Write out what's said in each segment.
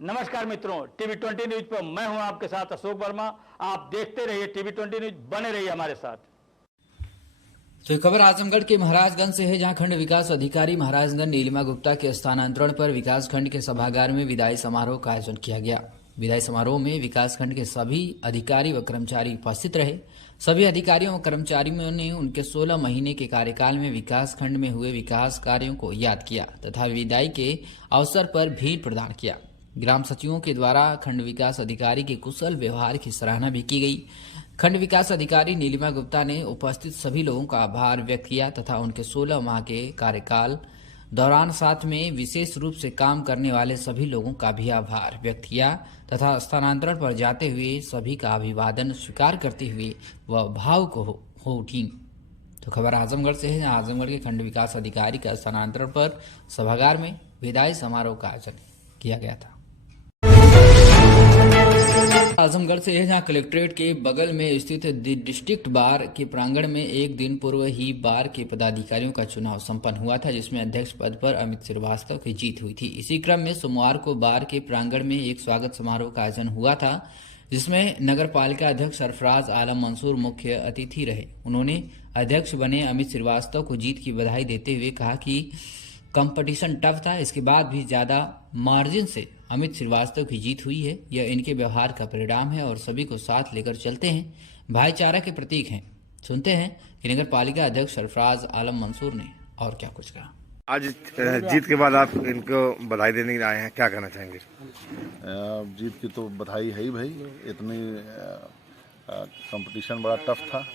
नमस्कार मित्रों, TV20 news पर मैं हूं आपके साथ अशोक वर्मा। आप देखते रहिए टीवी20 न्यूज, बने रहिए हमारे साथ। तो ये खबर आजमगढ़ के महाराजगंज से है, जहां खंड विकास अधिकारी महाराजगंज नीलिमा गुप्ता के स्थानांतरण पर विकास खंड के सभागार में विदाई समारोह का आयोजन किया गया। विदाई समारोह में विकास खंड के सभी अधिकारी व कर्मचारी उपस्थित रहे। सभी अधिकारियों व कर्मचारियों ने उनके 16 महीने के कार्यकाल में विकास खंड में हुए विकास कार्यों को याद किया तथा विदाई के अवसर पर भेंट प्रदान किया। ग्राम सचिवों के द्वारा खंड विकास अधिकारी के कुशल व्यवहार की सराहना भी की गई। खंड विकास अधिकारी नीलिमा गुप्ता ने उपस्थित सभी लोगों का आभार व्यक्त किया तथा उनके 16 माह के कार्यकाल दौरान साथ में विशेष रूप से काम करने वाले सभी लोगों का भी आभार व्यक्त किया तथा स्थानांतरण पर जाते हुए सभी का अभिवादन स्वीकार करते हुए वह भावुक हो उठी। तो खबर आजमगढ़ से है, जहां आजमगढ़ के खंड विकास अधिकारी का स्थानांतरण पर सभागार में विदाई समारोह का आयोजन किया गया था। आजमगढ़ से है, जहां कलेक्ट्रेट के बगल में स्थित डिस्ट्रिक्ट बार के प्रांगण में एक दिन पूर्व ही बार के पदाधिकारियों का चुनाव संपन्न हुआ था, जिसमें अध्यक्ष पद पर अमित श्रीवास्तव की जीत हुई थी। इसी क्रम में सोमवार को बार के प्रांगण में एक स्वागत समारोह का आयोजन हुआ था, जिसमें नगर पालिका अध्यक्ष सरफराज आलम मंसूर मुख्य अतिथि रहे। उन्होंने अध्यक्ष बने अमित श्रीवास्तव को जीत की बधाई देते हुए कहा कि कंपटीशन टफ था, इसके बाद भी ज्यादा मार्जिन से अमित श्रीवास्तव की जीत हुई है। यह इनके व्यवहार का परिणाम है और सभी को साथ लेकर चलते हैं, भाईचारा के प्रतीक हैं। सुनते हैं कि नगर पालिका अध्यक्ष सरफराज आलम मंसूर ने और क्या कुछ कहा। आज जीत के बाद आप इनको बधाई देने के लिए आए हैं, क्या कहना चाहेंगे? जीत की तो बधाई है ही भाई। इतनी कंपटीशन बड़ा टफ था,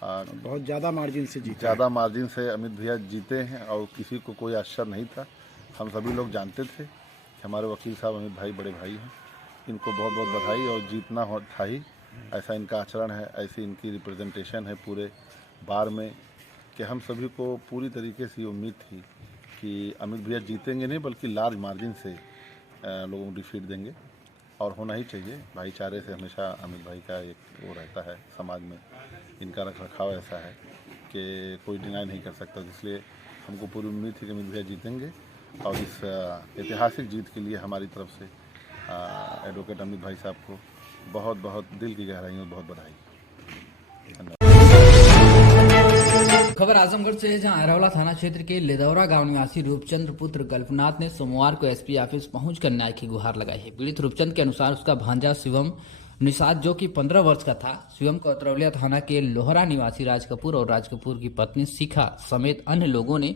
बहुत ज़्यादा मार्जिन से जीते। ज़्यादा मार्जिन से अमित भैया जीते हैं और किसी को कोई आश्चर्य नहीं था। हम सभी लोग जानते थे कि हमारे वकील साहब अमित भाई बड़े भाई हैं, इनको बहुत बहुत बधाई। और जीतना था ही, ऐसा इनका आचरण है, ऐसी इनकी रिप्रेजेंटेशन है पूरे बार में कि हम सभी को पूरी तरीके से उम्मीद थी कि अमित भैया जीतेंगे नहीं बल्कि लार्ज मार्जिन से लोगों को डिफीट देंगे। और होना ही चाहिए, भाईचारे से हमेशा अमित भाई का एक वो रहता है। समाज में इनका रख रखाव ऐसा है कि कोई डिनाई नहीं कर सकता। इसलिए हमको पूरी उम्मीद थी कि अमित भैया जीतेंगे और इस ऐतिहासिक जीत के लिए हमारी तरफ से एडवोकेट अमित भाई साहब को बहुत बहुत दिल की गहराइयों में बहुत बधाई। खबर आजमगढ़ से है, जहां अरौला थाना क्षेत्र के लेदौरा गांव निवासी रूपचंद्र पुत्र कल्पनाथ ने सोमवार को एसपी ऑफिस पहुंचकर न्याय की गुहार लगाई है। पीड़ित रूपचंद के अनुसार उसका भांजा शिवम निषाद, जो कि 15 वर्ष का था, शिवम को अतरौलिया थाना के लोहरा निवासी राज कपूर और राज कपूर की पत्नी शिखा समेत अन्य लोगों ने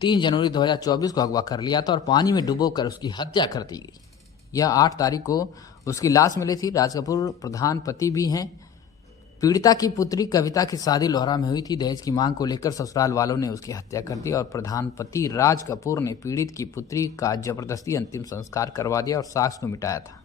3 जनवरी 2024 को अगवा कर लिया था और पानी में डुबोकर उसकी हत्या कर दी गई। यह 8 तारीख को उसकी लाश मिली थी। राज कपूर प्रधान पति भी हैं। पीड़िता की पुत्री कविता की शादी लोहरा में हुई थी। दहेज की मांग को लेकर ससुराल वालों ने उसकी हत्या कर दी और प्रधान पति राज कपूर ने पीड़ित की पुत्री का जबरदस्ती अंतिम संस्कार करवा दिया और साक्ष्य को मिटाया था,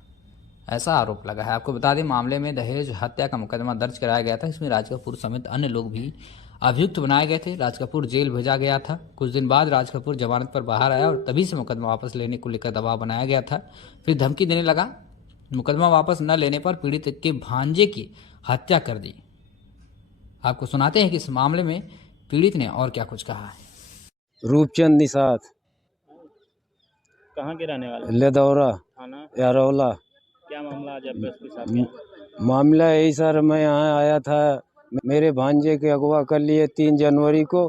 ऐसा आरोप लगा है। आपको बता दें, मामले में दहेज हत्या का मुकदमा दर्ज कराया गया था। इसमें राज कपूर समेत अन्य लोग भी अभियुक्त बनाए गए थे। राज कपूर जेल भेजा गया था। कुछ दिन बाद राज कपूर जमानत पर बाहर आया और तभी से मुकदमा वापस लेने को लेकर दबाव बनाया गया था। फिर धमकी देने लगा। मुकदमा वापस न लेने पर पीड़ित के भांजे की हत्या कर दी। आपको सुनाते हैं कि इस मामले में पीड़ित ने और क्या कुछ कहा है। रूपचंद निषाद, कहाँ के रहने वाले? लेदौरा थाना अरौला। क्या मामला आज आप एसपी साहब के? मामला यही सर, मैं यहाँ आया था, मेरे भांजे के अगवा कर लिए 3 जनवरी को।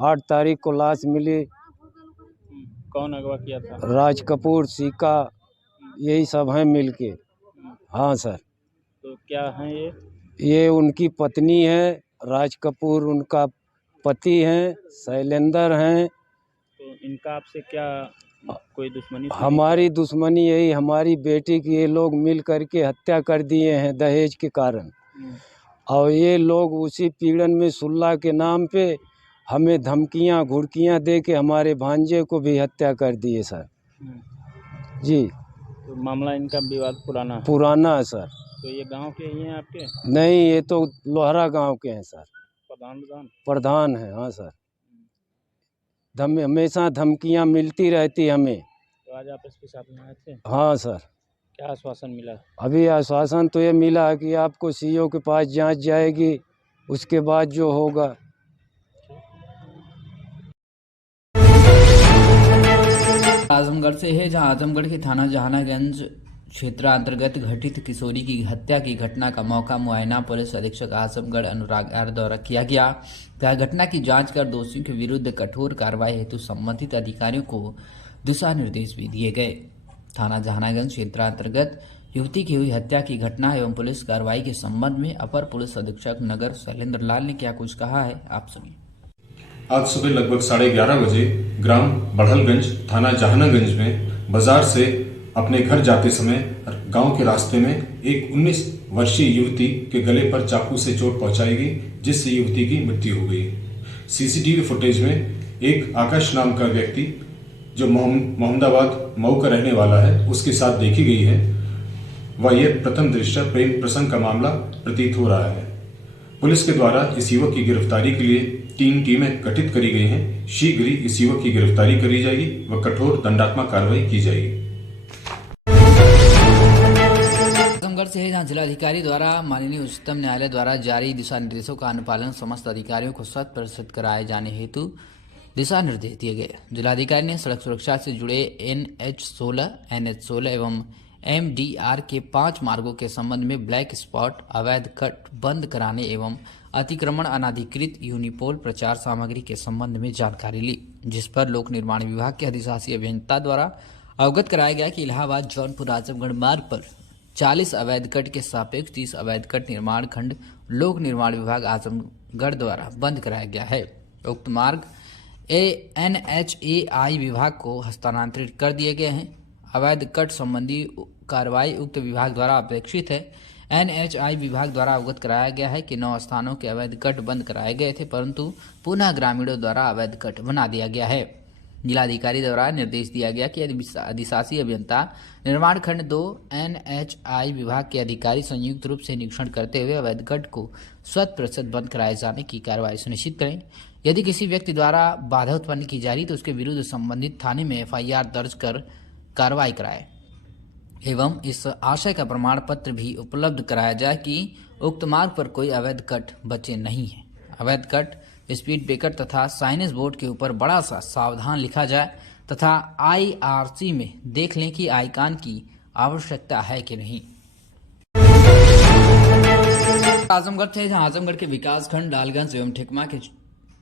8 तारीख को लाश मिली। कौन अगवा किया था? राज कपूर, शिखा, यही सब हैं मिलके। हाँ सर। तो क्या है ये उनकी पत्नी है, राज कपूर उनका पति हैं, शैलेंद्र हैं। तो इनका आपसे क्या कोई दुश्मनी? हमारी दुश्मनी यही, हमारी बेटी की ये लोग मिल करके हत्या कर दिए हैं दहेज के कारण। और ये लोग उसी पीड़न में सुल्ला के नाम पे हमें धमकियां घुड़कियां दे के हमारे भांजे को भी हत्या कर दिए सर जी। तो मामला इनका विवाद पुराना है सर। तो ये गांव के ही हैं आपके? नहीं, ये तो लोहरा गांव के हैं सर। प्रधान है। हाँ सर। हमेशा धमकियां मिलती रहती हमें। तो आज आप एसपी साहब में आए थे? हाँ सर। क्या आश्वासन मिला? अभी आश्वासन तो ये मिला कि आपको सीओ के पास जांच जाएगी, उसके बाद जो होगा। आजमगढ़ से है, जहां आजमगढ़ के थाना जहानागंज क्षेत्रांतर्गत घटित किशोरी की हत्या की घटना का मौका मुआयना पुलिस अधीक्षक आजमगढ़ अनुराग आर द्वारा किया गया। जहां घटना की जांच कर दोषियों के विरुद्ध कठोर कार्रवाई हेतु संबंधित अधिकारियों को दिशा निर्देश भी दिए गए। थाना जहानागंज क्षेत्रांतर्गत युवती की हुई हत्या की घटना एवं पुलिस कार्रवाई के संबंध में अपर पुलिस अधीक्षक नगर शैलेंद्र लाल ने क्या कुछ कहा है, आप सुनिए। आज सुबह लगभग 11:30 बजे ग्राम बढ़लगंज थाना जहानागंज में बाजार से अपने घर जाते समय गांव के रास्ते में एक 19 वर्षीय युवती के गले पर चाकू से चोट पहुंचाई गई, जिससे युवती की मृत्यु हो गई। सीसीटीवी फुटेज में एक आकाश नाम का व्यक्ति जो मोहम्मदाबाद मऊ का रहने वाला है उसके साथ देखी गई है। वह यह प्रथम दृष्टया प्रेम प्रसंग का मामला प्रतीत हो रहा है। पुलिस के द्वारा इस युवक की गिरफ्तारी के लिए 3 टीमें गठित करी गई हैं। शीघ्र ही इस युवक की गिरफ्तारी करी जाएगी व कठोर दंडात्मक कार्रवाई की जाएगी। आजमगढ़ से है, जहां जिलाधिकारी द्वारा माननीय उच्चतम न्यायालय द्वारा जारी दिशा निर्देशों का अनुपालन समस्त अधिकारियों को 100% कराए जाने हेतु दिशा निर्देश दिए गए। जिलाधिकारी ने सड़क सुरक्षा से जुड़े NH16, NH16 एवं MDR के 5 मार्गों के संबंध में ब्लैक स्पॉट, अवैध कट बंद कराने एवं अतिक्रमण, अनाधिकृत यूनिपोल प्रचार सामग्री के संबंध में जानकारी ली, जिस पर लोक निर्माण विभाग के अधिशासी अभियंता द्वारा अवगत कराया गया कि इलाहाबाद जौनपुर आजमगढ़ मार्ग पर 40 अवैध कट के सापेक्ष 30 अवैध कट निर्माण खंड लोक निर्माण विभाग आजमगढ़ द्वारा बंद कराया गया है। उक्त मार्ग NHAI विभाग को हस्तांतरित कर दिए गए हैं। अवैध कट संबंधी कार्रवाई उक्त विभाग द्वारा अपेक्षित है। NHAI विभाग द्वारा अवगत कराया गया है कि 9 स्थानों के अवैध कट बंद कराए गए थे, परंतु पुनः ग्रामीणों द्वारा अवैध कट बना दिया गया है। जिलाधिकारी द्वारा निर्देश दिया गया कि अधिशासी अभियंता निर्माण खंड 2 NHAI विभाग के अधिकारी संयुक्त रूप से निरीक्षण करते हुए अवैध कट को 100% बंद कराए जाने की कार्रवाई सुनिश्चित करें। यदि किसी व्यक्ति द्वारा बाधा उत्पन्न की जा रही तो उसके विरुद्ध संबंधित थाने में FIR दर्ज कर कार्रवाई कराए एवं इस आशय का प्रमाण पत्र भी उपलब्ध कराया जाए कि उक्त मार्ग पर कोई अवैध कट बचे नहीं है। अवैध कट, स्पीड ब्रेकर तथा साइनेज बोर्ड के ऊपर बड़ा सा सावधान लिखा जाए तथा IRC में देख लें कि आइकान की आवश्यकता है कि नहीं। आजमगढ़ थे, जहां आजमगढ़ के विकास खंड डालगंज एवं ठेकमा के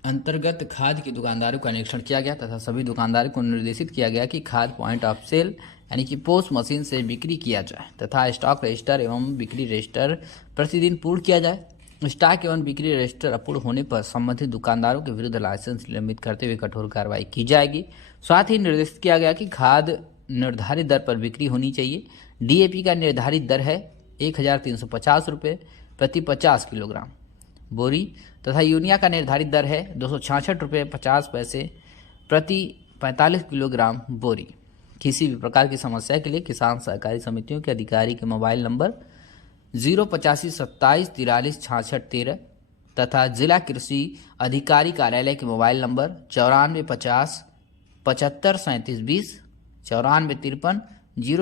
अंतर्गत खाद की दुकानदारों का निरीक्षण किया गया तथा सभी दुकानदारों को निर्देशित किया गया कि खाद पॉइंट ऑफ सेल यानी कि पोस्ट मशीन से बिक्री किया जाए तथा स्टॉक रजिस्टर एवं बिक्री रजिस्टर प्रतिदिन पूर्ण किया जाए। स्टॉक एवं बिक्री रजिस्टर अपूर्ण होने पर संबंधित दुकानदारों के विरुद्ध लाइसेंस निलंबित करते हुए कठोर कार्रवाई की जाएगी। साथ ही निर्देशित किया गया कि खाद निर्धारित दर पर बिक्री होनी चाहिए। DAP का निर्धारित दर है 1350 रुपये प्रति 50 किलोग्राम बोरी तथा यूरिया का निर्धारित दर है 266 रुपये 50 पैसे प्रति 45 किलोग्राम बोरी। किसी भी प्रकार की समस्या के लिए किसान सहकारी समितियों के अधिकारी के मोबाइल नंबर 085 27 43 66 13 तथा जिला कृषि अधिकारी कार्यालय के मोबाइल नंबर 94 50 75 37 20 94 53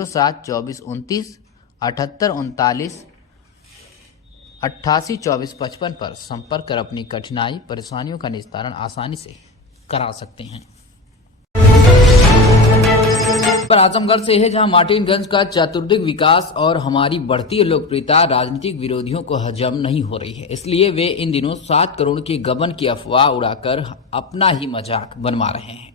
07 24 29 78 39 88 24 55 पर संपर्क कर अपनी कठिनाई परेशानियों का निस्तारण आसानी से करा सकते हैं। पर आजमगढ़ से है, जहां मार्टिनगंज का चतुर्दिक विकास और हमारी बढ़ती लोकप्रियता राजनीतिक विरोधियों को हजम नहीं हो रही है, इसलिए वे इन दिनों 7 करोड़ के गबन की अफवाह उड़ाकर अपना ही मजाक बनवा रहे हैं,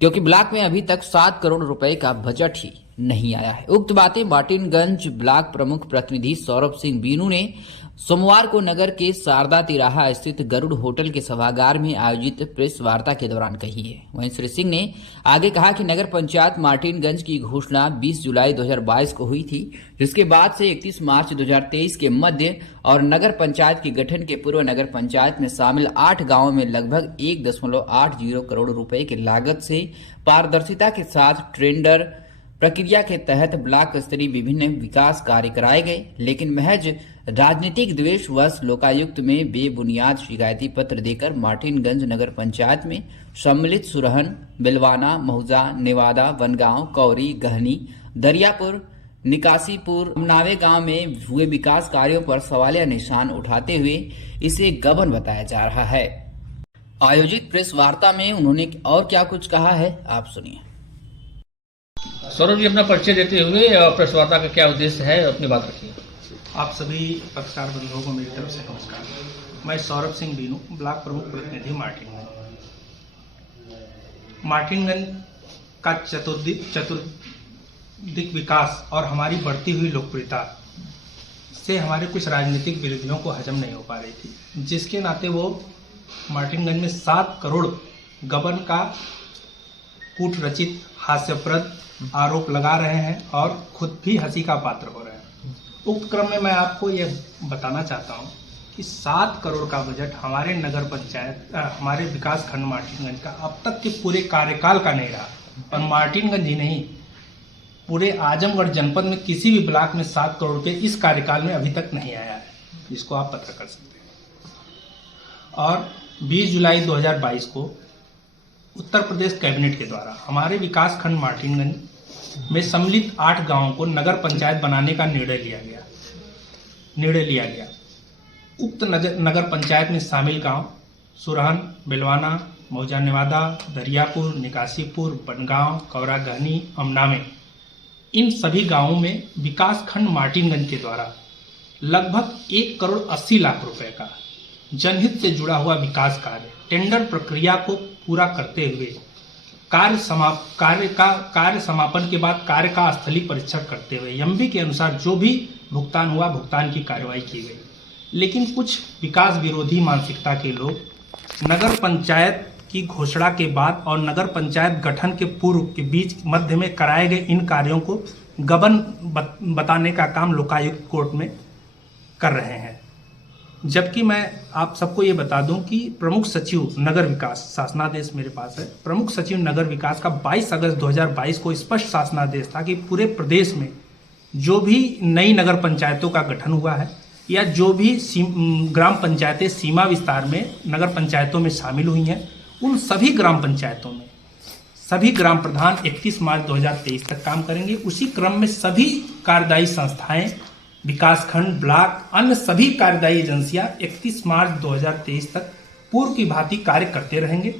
क्योंकि ब्लॉक में अभी तक 7 करोड़ रुपए का बजट ही नहीं आया है। उक्त बातें मार्टिनगंज ब्लॉक प्रमुख प्रतिनिधि सौरभ सिंह बीनू ने सोमवार को नगर के शारदा तिराहा स्थित गरुड़ होटल के सभागार में आयोजित प्रेस वार्ता के दौरान कही है। वहीं श्री सिंह ने आगे कहा कि नगर पंचायत मार्टिनगंज की घोषणा 20 जुलाई 2022 को हुई थी, जिसके बाद से 31 मार्च 2023 के मध्य और नगर पंचायत के गठन के पूर्व नगर पंचायत में शामिल 8 गांवों में लगभग 1.80 करोड़ रुपए की लागत से पारदर्शिता के साथ टेंडर प्रक्रिया के तहत ब्लॉक स्तरीय विभिन्न विकास कार्य कराए गए, लेकिन महज राजनीतिक द्वेषवश लोकायुक्त में बेबुनियाद शिकायती पत्र देकर मार्टिनगंज नगर पंचायत में सम्मिलित सुरहन, बिलवाना, महुजा, नेवादा, बनगांव, कौरी, गहनी, दरियापुर, निकासीपुर, नावे गांव में हुए विकास कार्यों पर सवालिया निशान उठाते हुए इसे गबन बताया जा रहा है। आयोजित प्रेस वार्ता में उन्होंने और क्या कुछ कहा है, आप सुनिए। सौरभ जी, अपना परिचय देते हुए प्रेस वार्ता का क्या उद्देश्य है, अपनी बात रखिए। आप सभी पत्रकार बंधुओं को मेरी तरफ से नमस्कार। मैं सौरभ सिंह बीनू, ब्लॉक प्रमुख प्रतिनिधि मार्टिनगंज का चतुर्दिक विकास और हमारी बढ़ती हुई लोकप्रियता से हमारे कुछ राजनीतिक विरोधियों को हजम नहीं हो पा रही थी, जिसके नाते वो मार्टिनगंज में 7 करोड़ गबन का कूट रचित हास्यप्रद आरोप लगा रहे हैं और खुद भी हंसी का पात्र हो रहे हैं। उक्त क्रम में मैं आपको यह बताना चाहता हूं कि 7 करोड़ का बजट हमारे नगर पंचायत हमारे विकास खंड मार्टिनगंज का अब तक के पूरे कार्यकाल का नहीं रहा। और मार्टिनगंज ही नहीं, पूरे आजमगढ़ जनपद में किसी भी ब्लॉक में 7 करोड़ रुपये इस कार्यकाल में अभी तक नहीं आया है, जिसको आप पता कर सकते हैं। और 20 जुलाई 2022 को उत्तर प्रदेश कैबिनेट के द्वारा हमारे विकास खंड मार्टिनगंज में सम्मिलित 8 गांवों को नगर पंचायत बनाने का निर्णय लिया गया। उक्त नगर पंचायत में शामिल गांव सुरहन, बेलवाना, मौजा नेवादा, दरियापुर, निकासीपुर, बनगांव, कौरा गहनी, अमनामे, इन सभी गांवों में विकास खंड मार्टिनगंज के द्वारा लगभग 1 करोड़ 80 लाख रुपए का जनहित से जुड़ा हुआ विकास कार्य टेंडर प्रक्रिया को पूरा करते हुए कार्य समापन के बाद कार्य का स्थलीय परीक्षण करते हुए एमबी के अनुसार जो भी भुगतान हुआ, भुगतान की कार्रवाई की गई। लेकिन कुछ विकास विरोधी मानसिकता के लोग नगर पंचायत की घोषणा के बाद और नगर पंचायत गठन के पूर्व के बीच मध्य में कराए गए इन कार्यों को गबन बताने का काम लोकायुक्त कोर्ट में कर रहे हैं। जबकि मैं आप सबको ये बता दूं कि प्रमुख सचिव नगर विकास, शासनादेश मेरे पास है, प्रमुख सचिव नगर विकास का 22 अगस्त 2022 को स्पष्ट शासनादेश था कि पूरे प्रदेश में जो भी नई नगर पंचायतों का गठन हुआ है या जो भी ग्राम पंचायतें सीमा विस्तार में नगर पंचायतों में शामिल हुई हैं, उन सभी ग्राम पंचायतों में सभी ग्राम प्रधान 31 मार्च 2023 तक काम करेंगे। उसी क्रम में सभी कार्यदायी संस्थाएं, विकासखंड, ब्लॉक, अन्य सभी कार्यदायी एजेंसियां 31 मार्च 2023 तक पूर्व की भांति कार्य करते रहेंगे।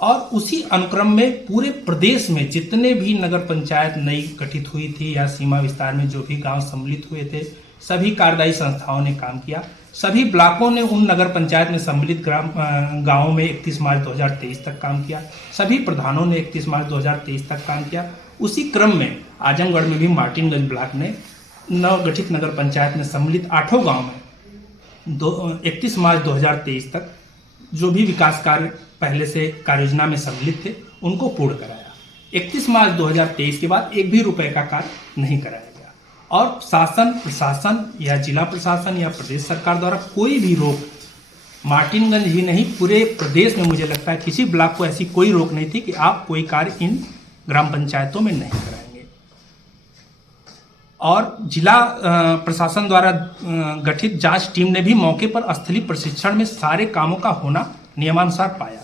और उसी अनुक्रम में पूरे प्रदेश में जितने भी नगर पंचायत नई गठित हुई थी या सीमा विस्तार में जो भी गांव सम्मिलित हुए थे, सभी कार्यदायी संस्थाओं ने काम किया। सभी ब्लॉकों ने उन नगर पंचायत में सम्मिलित गांवों में 31 मार्च 2023 तक काम किया। सभी प्रधानों ने 31 मार्च 2023 तक काम किया। उसी क्रम में आजमगढ़ में भी मार्टिनगंज ब्लॉक ने नवगठित नगर पंचायत में सम्मिलित 8 गांव में 31 मार्च 2023 तक जो भी विकास कार्य पहले से कार्ययोजना में सम्मिलित थे उनको पूर्ण कराया। 31 मार्च 2023 के बाद एक भी रुपए का कार्य नहीं कराया गया। और शासन, प्रशासन या जिला प्रशासन या प्रदेश सरकार द्वारा कोई भी रोक, मार्टिनगंज ही नहीं पूरे प्रदेश में मुझे लगता है किसी ब्लॉक को ऐसी कोई रोक नहीं थी कि आप कोई कार्य इन ग्राम पंचायतों में नहीं कराएंगे। और जिला प्रशासन द्वारा गठित जांच टीम ने भी मौके पर स्थलीय प्रशिक्षण में सारे कामों का होना नियमानुसार पाया।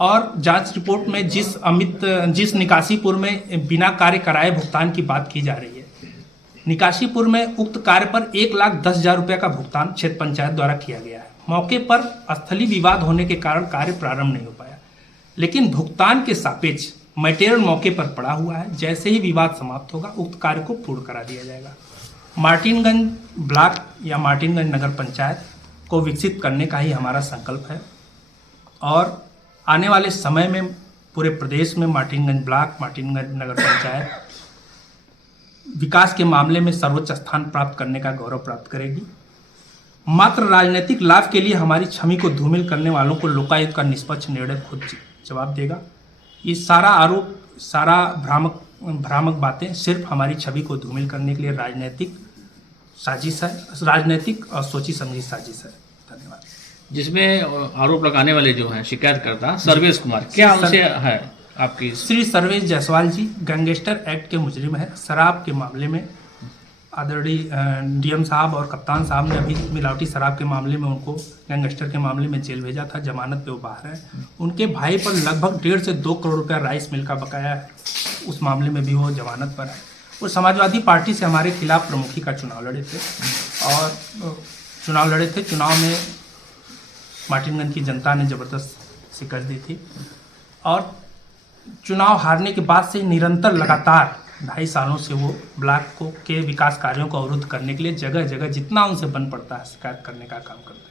और जांच रिपोर्ट में जिस निकासीपुर में बिना कार्य कराए भुगतान की बात की जा रही है, निकासीपुर में उक्त कार्य पर 1,10,000 रुपये का भुगतान क्षेत्र पंचायत द्वारा किया गया है। मौके पर स्थलीय विवाद होने के कारण कार्य प्रारंभ नहीं हो पाया, लेकिन भुगतान के सापेक्ष मटेरियल मौके पर पड़ा हुआ है। जैसे ही विवाद समाप्त होगा उक्त कार्य को पूर्ण करा दिया जाएगा। मार्टिनगंज ब्लॉक या मार्टिनगंज नगर पंचायत को विकसित करने का ही हमारा संकल्प है। और आने वाले समय में पूरे प्रदेश में मार्टिनगंज ब्लॉक, मार्टिनगंज नगर पंचायत विकास के मामले में सर्वोच्च स्थान प्राप्त करने का गौरव प्राप्त करेगी। मात्र राजनीतिक लाभ के लिए हमारी छवि को धूमिल करने वालों को लोकायुक्त का निष्पक्ष निर्णय खुद जवाब देगा। ये सारा आरोप, सारा भ्रामक बातें सिर्फ हमारी छवि को धूमिल करने के लिए राजनीतिक साजिश है, राजनीतिक और सोची समझी साजिश है। धन्यवाद। जिसमें आरोप लगाने वाले जो हैं शिकायतकर्ता सर्वेश कुमार, क्या उनसे है आपकी? श्री सर्वेश जायसवाल जी गैंगस्टर एक्ट के मुजरिम है। शराब के मामले में आदरणीय डीएम साहब और कप्तान साहब ने अभी मिलावटी शराब के मामले में उनको गैंगस्टर के मामले में जेल भेजा था। जमानत पे वो बाहर है। उनके भाई पर लगभग 1.5 से 2 करोड़ रुपया राइस मिल का बकाया है, उस मामले में भी वो जमानत पर है। वो समाजवादी पार्टी से हमारे खिलाफ प्रमुखी का चुनाव लड़े थे चुनाव में मार्टिनगंज की जनता ने ज़बरदस्त शिकस्त दी थी। और चुनाव हारने के बाद से निरंतर लगातार 2.5 सालों से वो ब्लॉक को के विकास कार्यों को अवरुद्ध करने के लिए जगह जगह जितना उनसे बन पड़ता है शिकायत करने का काम करते हैं।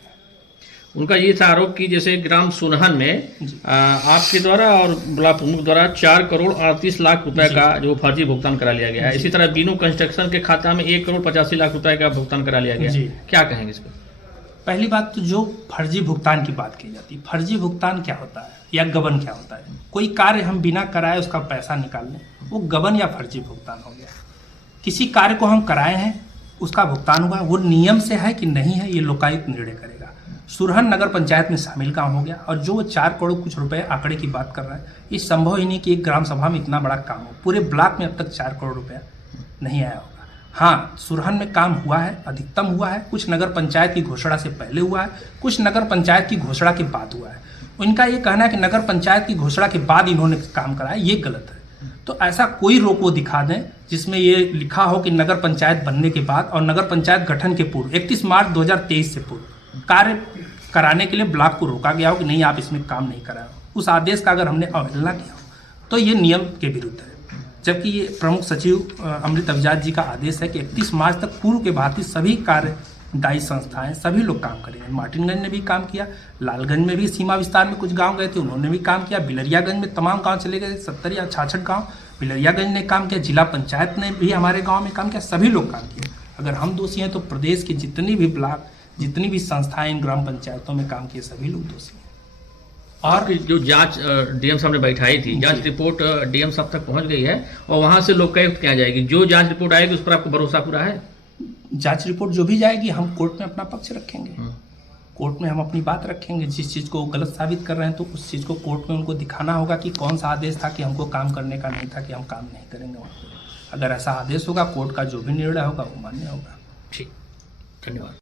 उनका ये था आरोप कि जैसे ग्राम सुनहन में आपके द्वारा और ब्लॉक प्रमुख द्वारा 4 करोड़ 38 लाख रुपए का जो फर्जी भुगतान करा लिया गया है। इसी तरह बीनू कंस्ट्रक्शन के खाता में 1 करोड़ 85 लाख रुपए का भुगतान करा लिया गया है। क्या कहेंगे इस पर? पहली बात तो जो फर्जी भुगतान की बात की जाती है, फर्जी भुगतान क्या होता है या गबन क्या होता है? कोई कार्य हम बिना कराए उसका पैसा निकाल लें, वो गबन या फर्जी भुगतान हो गया। किसी कार्य को हम कराए हैं, उसका भुगतान हुआ, वो नियम से है कि नहीं है, ये लोकायुक्त निर्णय करेगा। सुरहन नगर पंचायत में शामिल काम हो गया, और जो 4 करोड़ कुछ रुपए आंकड़े की बात कर रहा है, ये संभव ही नहीं कि एक ग्राम सभा में इतना बड़ा काम हो। पूरे ब्लॉक में अब तक 4 करोड़ रुपया नहीं आया होगा। हाँ, सुरहन में काम हुआ है, अधिकतम हुआ है, कुछ नगर पंचायत की घोषणा से पहले हुआ है, कुछ नगर पंचायत की घोषणा के बाद हुआ है। उनका ये कहना है कि नगर पंचायत की घोषणा के बाद इन्होंने काम कराया, ये गलत है। तो ऐसा कोई रोक वो दिखा दें जिसमें ये लिखा हो कि नगर पंचायत बनने के बाद और नगर पंचायत गठन के पूर्व 31 मार्च 2023 से पूर्व कार्य कराने के लिए ब्लॉक को रोका गया हो कि नहीं, आप इसमें काम नहीं कराए। उस आदेश का अगर हमने अवहेलना किया हो तो ये नियम के विरुद्ध है। जबकि ये प्रमुख सचिव अमृत अभिजात जी का आदेश है कि 31 मार्च तक पूर्व के भांति सभी कार्यदायी संस्थाएं, सभी लोग काम करेंगे। मार्टिनगंज ने भी काम किया, लालगंज में भी सीमा विस्तार में कुछ गांव गए थे, उन्होंने भी काम किया। बिलरियागंज में तमाम गांव चले गए, 70 या 66 गांव बिलरियागंज ने काम किया। जिला पंचायत ने भी हमारे गाँव में काम किया, सभी लोग काम किए। अगर हम दोषी हैं तो प्रदेश की जितनी भी ब्लॉक, जितनी भी संस्थाएं इन ग्राम पंचायतों में काम किए, सभी लोग दोषी हैं। और जो जांच डीएम साहब ने बैठाई थी, जांच रिपोर्ट डीएम साहब तक पहुंच गई है और वहां से लोकायुक्त क्या जाएगी? जो जांच रिपोर्ट आएगी उस पर आपको भरोसा पूरा है? जांच रिपोर्ट जो भी जाएगी हम कोर्ट में अपना पक्ष रखेंगे, कोर्ट में हम अपनी बात रखेंगे। जिस चीज़ को गलत साबित कर रहे हैं तो उस चीज़ को कोर्ट में उनको दिखाना होगा कि कौन सा आदेश था कि हमको काम करने का नहीं था, कि हम काम नहीं करेंगे वहाँ पर। अगर ऐसा आदेश होगा, कोर्ट का जो भी निर्णय होगा वो मान्य होगा। ठीक, धन्यवाद।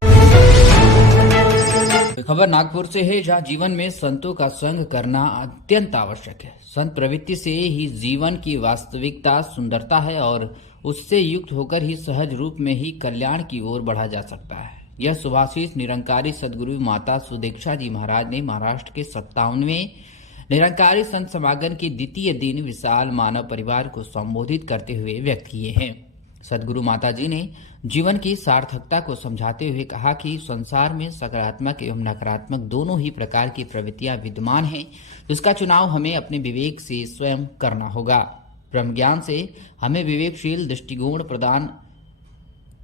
खबर नागपुर से है, जहां जीवन में संतों का संग करना अत्यंत आवश्यक है। संत प्रवृत्ति से ही जीवन की वास्तविकता सुंदरता है और उससे युक्त होकर ही सहज रूप में ही कल्याण की ओर बढ़ा जा सकता है। यह सुभाषित निरंकारी सदगुरु माता सुदीक्षा जी महाराज ने महाराष्ट्र के 57वें निरंकारी संत समागम के द्वितीय दिन विशाल मानव परिवार को संबोधित करते हुए व्यक्त किए हैं। सदगुरु माता जी ने जीवन की सार्थकता को समझाते हुए कहा कि संसार में सकारात्मक एवं नकारात्मक दोनों ही प्रकार की प्रवृत्तियां विद्यमान हैं, जिसका चुनाव हमें अपने विवेक से स्वयं करना होगा। ब्रह्म ज्ञान से हमें विवेकशील दृष्टिकोण प्रदान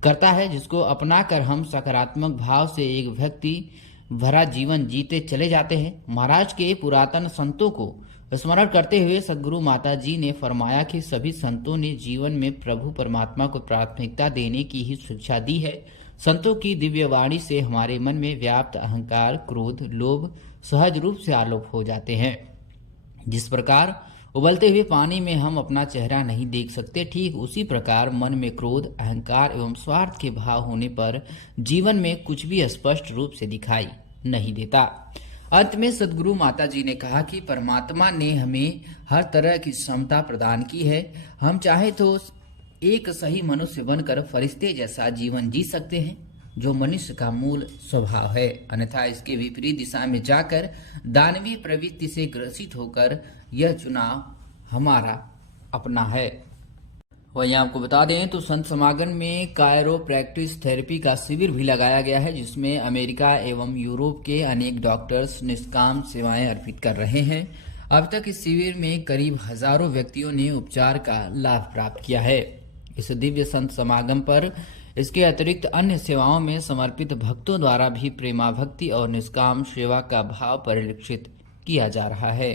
करता है, जिसको अपनाकर हम सकारात्मक भाव से एक व्यक्ति भरा जीवन जीते चले जाते हैं। महाराज के पुरातन संतों को स्मरण करते हुए सदगुरु माता जी ने फरमाया कि सभी संतों ने जीवन में प्रभु परमात्मा को प्राथमिकता देने की ही शिक्षा दी है। संतों की दिव्य वाणी से हमारे मन में व्याप्त अहंकार, क्रोध, लोभ सहज रूप से आलोप हो जाते हैं। जिस प्रकार उबलते हुए पानी में हम अपना चेहरा नहीं देख सकते, ठीक उसी प्रकार मन में क्रोध, अहंकार एवं स्वार्थ के भाव होने पर जीवन में कुछ भी स्पष्ट रूप से दिखाई नहीं देता। अंत में सदगुरु माता जी ने कहा कि परमात्मा ने हमें हर तरह की क्षमता प्रदान की है। हम चाहे तो एक सही मनुष्य बनकर फरिश्ते जैसा जीवन जी सकते हैं, जो मनुष्य का मूल स्वभाव है, अन्यथा इसके विपरीत दिशा में जाकर दानवीय प्रवृत्ति से ग्रसित होकर यह चुनाव हमारा अपना है। वहीं आपको बता दें तो संत समागम में कायरोप्रैक्टिस थेरेपी का शिविर भी लगाया गया है, जिसमें अमेरिका एवं यूरोप के अनेक डॉक्टर्स निष्काम सेवाएं अर्पित कर रहे हैं। अब तक इस शिविर में करीब हजारों व्यक्तियों ने उपचार का लाभ प्राप्त किया है। इस दिव्य संत समागम पर इसके अतिरिक्त अन्य सेवाओं में समर्पित भक्तों द्वारा भी प्रेमा भक्ति और निष्काम सेवा का भाव परिलक्षित किया जा रहा है।